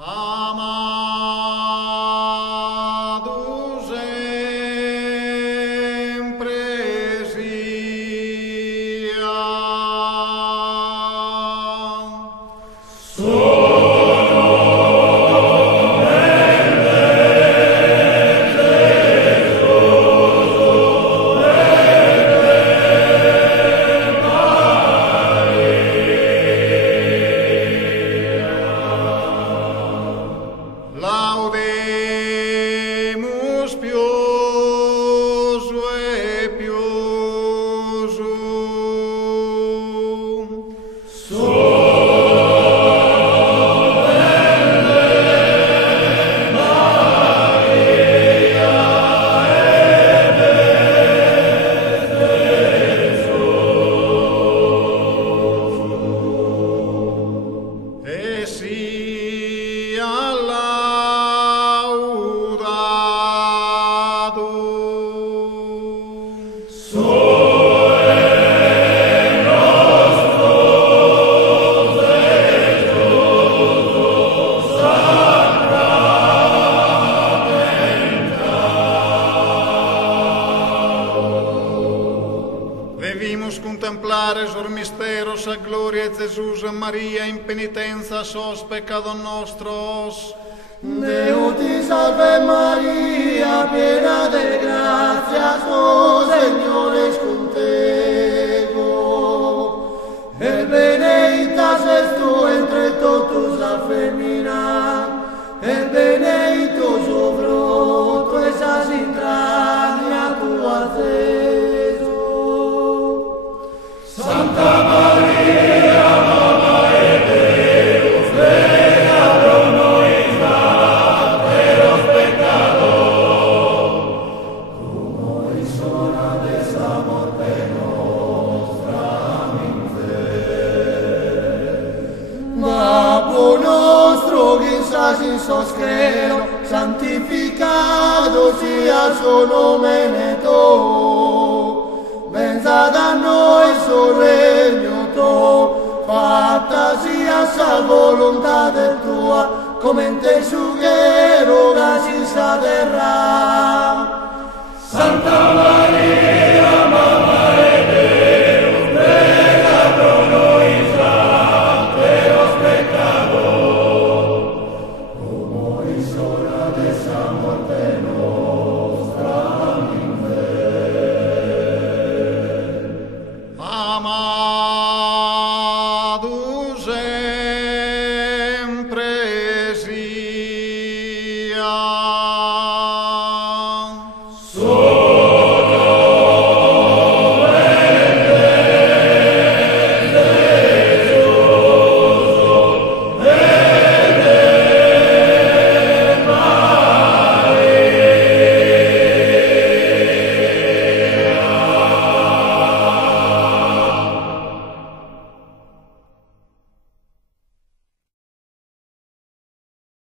Amado sempre sia. Laudemus piosu e piosu. E sia laudato Devimus contemplare sus misteros a gloria de Jesús María in penitenza sos peccados nostros. Deus te salve María, piena de gracia, oh Señor es contigo. El benedicta es tú entre todos la femina, el benedito su fruto, esas entrañas tu acceso. Santa María, Mamma de Deus, vega pro nobis los peccados, como es hora de esa morte nostra miser. Ma por nostro que estás in sosquero, santificado sia su nomine tuo. Venza da noi sul regno tuo, fatta sia sa volontà del tua, come in te sugghero che si sa terra. Santa Maria